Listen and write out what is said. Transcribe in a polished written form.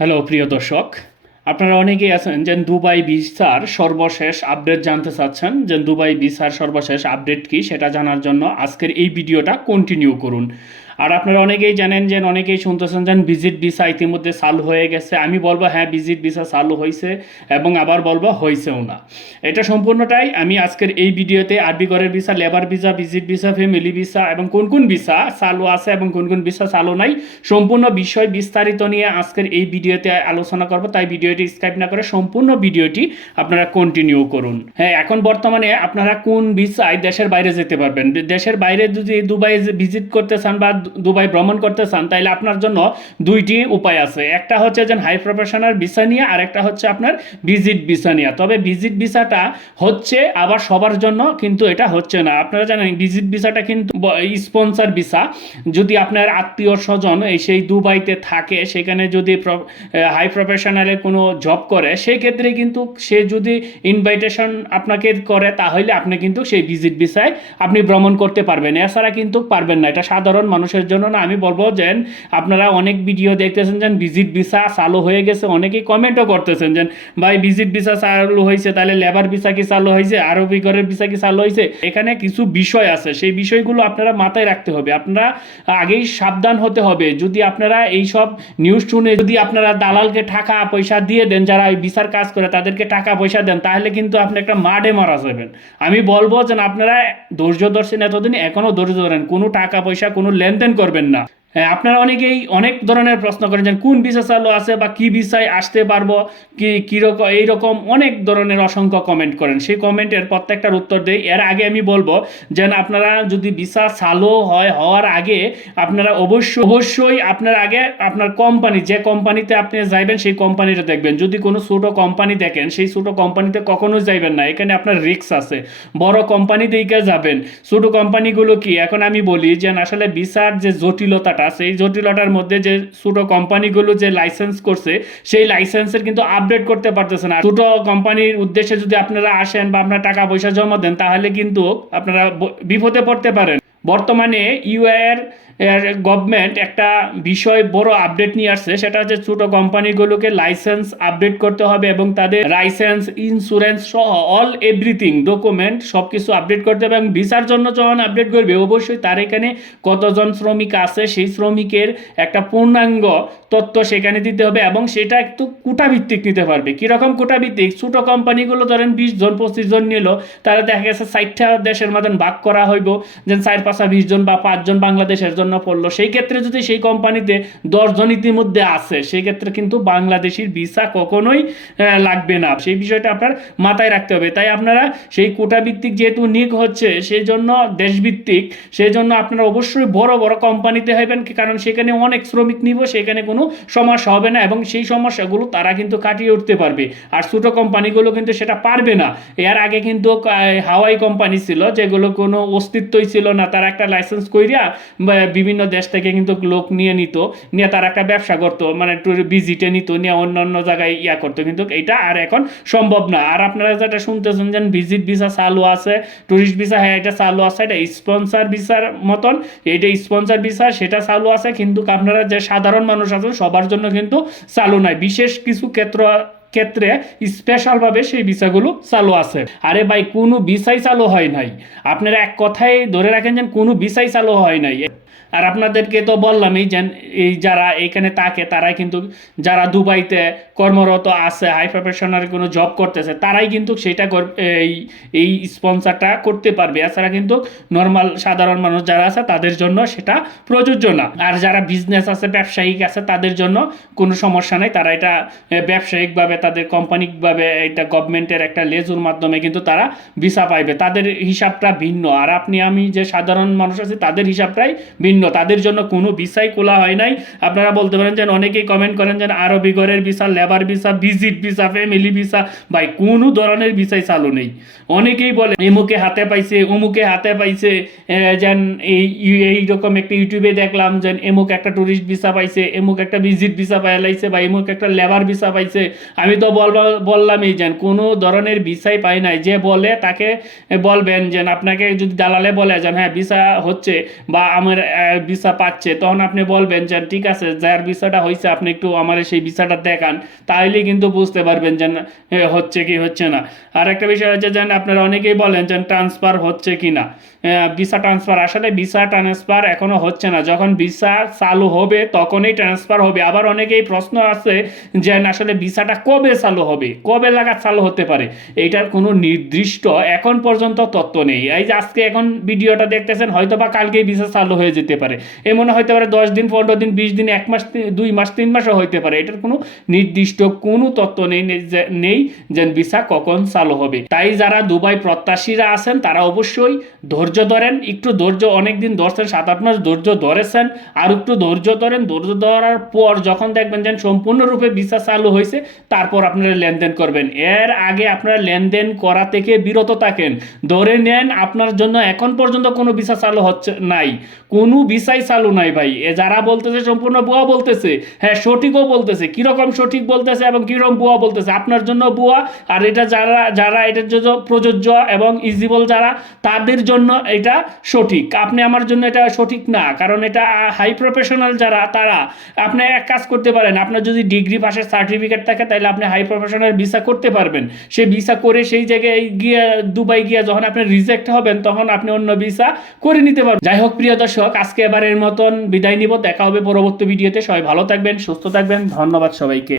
Hello প্রিয় দর্শক, আপনারা অনেকেই আছেন যে দুবাই ভিসার সর্বশেষ আপডেট জানতে চাচ্ছেন। যে দুবাই ভিসার সর্বশেষ আপডেট কি সেটা জানার জন্য আজকের এই ভিডিওটা কন্টিনিউ করুন। আর আপনারা অনেকেই জানেন যে অনেকেই শুনতেছেন যে ভিজিট ভিসা ইতিমধ্যে চালু হয়ে গেছে। আমি বলবো হ্যাঁ, ভিজিট ভিসা চালু হয়েছে এবং আবার বলবো হয়েছেও না। এটা সম্পূর্ণটাই আমি আজকের এই ভিডিওতে আরবি ঘরের visa, labour visa, visit visa, family visa এবং কোন কোন ভিসা চালু আছে এবং কোন কোন ভিসা চালু নাই সম্পূর্ণ বিষয় বিস্তারিত নিয়ে আজকের এই ভিডিওতে আলোচনা করব। তাই ভিডিওটি স্কিপ না করে সম্পূর্ণ ভিডিওটি আপনারা কন্টিনিউ করুন। হ্যাঁ, এখন বর্তমানে আপনারা কোন ভিসায় দেশের বাইরে যেতে পারবেন। দেশের বাইরে যদি দুবাই ভিজিট করতে চান বা দুবাই ভ্রমণ করতে চান, তাহলে আপনার জন্য দুইটি উপায় আছে। একটা হচ্ছে যে হাই প্রফেশনাল ভিসা নিয়ে, আর একটা হচ্ছে আপনার ভিজিট ভিসা নিয়ে। তবে ভিজিট ভিসাটা হচ্ছে আবার সবার জন্য কিন্তু এটা হচ্ছে না। আপনারা জানেন ভিজিট ভিসাটা কিন্তু স্পন্সর ভিসা। যদি আপনার আত্মীয় স্বজন সেই দুবাইতে থাকে, সেখানে যদি হাই প্রফেশনালের কোনো জব করে, সেই ক্ষেত্রে কিন্তু সে যদি ইনভাইটেশন আপনাকে করে, তাহলে আপনি কিন্তু সেই ভিজিট ভিসায় আপনি ভ্রমণ করতে পারবেন। এছাড়া কিন্তু পারবেন না। এটা সাধারণ মানুষের জন্য না। আমি বলবো যে আপনারা অনেক ভিডিও দেখতেছেন যে ভিজিট ভিসা চালু হয়ে গেছে, অনেকেই কমেন্টও করতেছেন যে ভাই ভিজিট ভিসা চালু হয়েছে, তাহলে লেবার ভিসা কি চালু হয়েছে, আরবি ঘরের ভিসা কি চালু হয়েছে। এখানে কিছু বিষয় আছে, সেই বিষয়গুলো আপনারা মাথায় রাখতে হবে। আপনারা আগেই সাবধান হতে হবে। যদি আপনারা এই সব নিউজ শুনে যদি আপনারা দালালকে টাকা পয়সা দিয়ে দেন, যারা এই ভিসার কাজ করে তাদেরকে টাকা পয়সা দেন, তাহলে কিন্তু আপনি একটা মাঠে মারা যাবেন। আমি বলবো যে আপনারা ধৈর্য ধরছেন এতদিন, এখনো ধৈর্য ধরেন, কোনো টাকা পয়সা কোনো লেনদেন করবেন না। আপনারা অনেকেই অনেক ধরনের প্রশ্ন করেন যে কোন ভিসা চালু আছে বা কি ভিসায় আসতে পারবো, কীরকম, এইরকম অনেক ধরনের অসংখ্য কমেন্ট করেন। সেই কমেন্টের প্রত্যেকটার উত্তর দেই। এর আগে আমি বলবো যে আপনারা যদি ভিসা চালু হওয়ার আগে আপনারা অবশ্যই আপনার আগে আপনার কোম্পানি, যে কোম্পানিতে আপনি যাইবেন সেই কোম্পানিটা দেখবেন। যদি কোনো ছোটো কোম্পানি দেখেন, সেই ছোটো কোম্পানিতে কখনোই যাইবেন না। এখানে আপনার রিস্ক আছে। বড় কোম্পানি দিকে যাবেন। ছোটো কোম্পানিগুলো কি, এখন আমি বলি যে আসলে ভিসার যে জটিলতাটা, সেই জটিলতার মধ্যে যে ছোট কোম্পানিগুলো যে লাইসেন্স করছে, সেই লাইসেন্সের কিন্তু আপডেট করতে পারতেছে না। ছোট কোম্পানির উদ্দেশ্যে যদি আপনারা আসেন বা আপনার টাকা পয়সা জমা দেন, তাহলে কিন্তু আপনারা বিপদে পড়তে পারেন। বর্তমানে ইউএর গভর্নমেন্ট একটা বিষয় বড় আপডেট নিয়ে আসছে। সেটা হচ্ছে ছোট কোম্পানিগুলোকে লাইসেন্স আপডেট করতে হবে এবং তাদের লাইসেন্স, ইন্স্যুরেন্স সহ অল এভরিথিং ডকুমেন্ট সব কিছু আপডেট করতে হবে। এবং ভিসার জন্য যখন আপডেট করবে, অবশ্যই তার এখানে কতজন শ্রমিক আছে সেই শ্রমিকের একটা পূর্ণাঙ্গ তথ্য সেখানে দিতে হবে এবং সেটা একটু কোটাভিত্তিক নিতে পারবে। কীরকম কোটাভিত্তিক? ছোট কোম্পানিগুলো ধরেন 20 জন 25 জন নিল, তারা দেখা গেছে 60টা দেশের মতন ভাগ করা হইব, যে 4-5 জন বা 5 জন বাংলাদেশের জন্য পড়লো। সেই ক্ষেত্রে যদি সেই কোম্পানিতে 10 জন ইতিমধ্যে আছে, সেই ক্ষেত্রে কিন্তু বাংলাদেশের ভিসা কখনোই লাগবে না। সেই বিষয়টা আপনার মাথায় রাখতে হবে। তাই আপনারা সেই কোটাভিত্তিক যেহেতু নিয়োগ হচ্ছে, সেই জন্য দেশভিত্তিক, সেই জন্য আপনারা অবশ্যই বড় বড় কোম্পানিতে হবেন, কারণ সেখানে অনেক শ্রমিক নিব, সেখানে কোনো সমস্যা হবে না এবং সেই সমস্যাগুলো তারা কিন্তু কাটিয়ে উঠতে পারবে। আর ছোটো কোম্পানিগুলো কিন্তু সেটা পারবে না। এর আগে কিন্তু হাওয়াই কোম্পানি ছিল, যেগুলো কোনো অস্তিত্বই ছিল না। তারা একটা লাইসেন্স কইরা বিভিন্ন দেশ থেকে কিন্তু লোক নিয়ে নিত, নিয়ে তারা একটা ব্যবসা করতো, মানে ভিজিটে নিত, নিয়ে অন্য জায়গায় করতো। কিন্তু এটা আর এখন সম্ভব না। আর আপনারা যেটা শুনতেছেন যে ভিজিট ভিসা চালু আছে, টুরিস্ট ভিসা, হ্যাঁ এটা চালু আছে। এটা স্পন্সর ভিসার মতন, এইটা স্পন্সর ভিসা, সেটা চালু আছে। কিন্তু আপনারা যে সাধারণ মানুষ আছেন সবার জন্য কিন্তু চালু নাই। বিশেষ কিছু ক্ষেত্রে স্পেশালভাবে সেই ভিসাগুলো চালু আছে। আরে ভাই, কোনো ভিসাই চালু হয় নাই। আপনারা এক কথায় ধরে রাখেন যে কোনো ভিসাই চালু হয় নাই। আর আপনাদেরকে তো বললামই যে এই যারা এইখানে থাকে, তারাই কিন্তু যারা দুবাইতে কর্মরত আছে, হাই প্রফেশনাল কোনো জব করতেছে, তারাই কিন্তু সেটা এই স্পন্সরটা করতে পারবে। এছাড়া কিন্তু নর্মাল সাধারণ মানুষ যারা আছে তাদের জন্য সেটা প্রযোজ্য না। আর যারা বিজনেস আছে, ব্যবসায়িক আছে, তাদের জন্য কোনো সমস্যা নেই। তারা এটা ব্যবসায়িকভাবে, তাদের কোম্পানিকভাবে এটা গভর্নমেন্টের একটা লেজুর মাধ্যমে কিন্তু তারা ভিসা পাইবে। তাদের হিসাবটা ভিন্ন। আর আমি যে সাধারণ মানুষ আছে, তাদের হিসাবটাই ভিন্ন। তাদের জন্য কোনো ভিসাই খোলা হয় নাই। আপনারা বলতে পারেন যে অনেকেই কমেন্ট করেন যে আরবি ঘরের visa, labour visa, visit visa, family visa, ভাই কোনো ধরনের ভিসাই চালু নেই। অনেকেই বলে এমুকে হাতে পাইছে, অমুকে হাতে পাইছে, যেন এইরকম একটা ইউটিউবে দেখলাম যে এমুক একটা টুরিস্ট ভিসা পাইছে, এমুক একটা ভিজিট ভিসা পাইছে বা এমুক একটা লেবার ভিসা পাইছে। আমি তো বললামই যে কোনো ধরনের ভিসাই পাই নাই, যে বলে তাকে বলবেন যে আপনাকে যদি দালালে বলে যে হ্যাঁ ভিসা হচ্ছে বা আমার ভিসা পাচ্ছে, তখন আপনি বলবেন যে ঠিক আছে যার ভিসাটা হয়েছে আপনি একটু আমার সেই ভিসাটা দেখান, তাহলেই কিন্তু বুঝতে পারবেন যে হচ্ছে কি হচ্ছে না। আর একটা বিষয় হচ্ছে যে আপনারা অনেকেই বলেন যে ট্রান্সফার হচ্ছে কি না, ভিসা ট্রান্সফার, আসলে ভিসা ট্রান্সফার এখনো হচ্ছে না, যখন ভিসা চালু হবে তখনই ট্রান্সফার হবে। আবার অনেকেই প্রশ্ন আছে যে আসলে ভিসাটা কবে চালু হবে, কবে লাগাত চালু হতে পারে, এইটার কোনো নির্দিষ্ট এখন পর্যন্ত তথ্য নেই। এই যে আজকে এখন ভিডিওটা দেখতেছেন, হয়তো বা কালকেই ভিসা চালু হয়ে যেতে পারে, এমন হতে পারে 10 দিন 15 দিন 20 দিন 1 মাস 2 মাস 3 মাসও হইতে পারে। এটার কোনো নির্দিষ্ট কোনো তথ্য নেই যে ভিসা কখন চালু হবে। তাই যারা দুবাই প্রত্যাশীরা আছেন তারা অবশ্যই ধৈর্য ধরেন, একটু ধৈর্য, অনেকদিন ধরছেন 7-8 মাস ধৈর্য ধরেছেন, আর একটু ধৈর্য ধরেন। ধৈর্য ধরার পর যখন দেখবেন যে সম্পূর্ণরূপে ভিসা চালু হয়েছে তারপর আপনারা লেনদেন করবেন। এর আগে আপনারা লেনদেন করা থেকে বিরত থাকেন। ধরে নেন আপনার জন্য এখন পর্যন্ত কোনো ভিসা চালু হচ্ছে নাই, কোনো ভিসাই চালু নাই ভাই। যারা বলতেছে সম্পূর্ণ ভুয়া বলতেছে, হ্যাঁ সঠিকও বলতেছে, কিরকম সঠিক বলতেছে এবং কিরকম ভুয়া বলতেছে, আপনার জন্য ভুয়া। আর এটা যারা যারা এটার জন্য প্রযোজ্য এবং ইজিবল যারা, তাদের জন্য এটা সঠিক। আপনি আমার জন্য এটা সঠিক না, কারণ এটা হাই প্রফেশনাল যারা, তারা আপনি এক কাজ করতে পারেন, আপনার যদি ডিগ্রি পাশের সার্টিফিকেট থাকে তাহলে আপনি হাই প্রফেশনাল ভিসা করতে পারবেন। সে ভিসা করে সেই জায়গায় গিয়ে দুবাই গিয়ে যখন আপনি রিজেক্ট হবেন তখন আপনি অন্য ভিসা করে নিতে পারবেন। যাই হোক প্রিয় দর্শক, আজকে এবারের মতন বিদায় নিব, দেখা হবে পরবর্তী ভিডিওতে। সবাই ভালো থাকবেন, সুস্থ থাকবেন, ধন্যবাদ সবাইকে।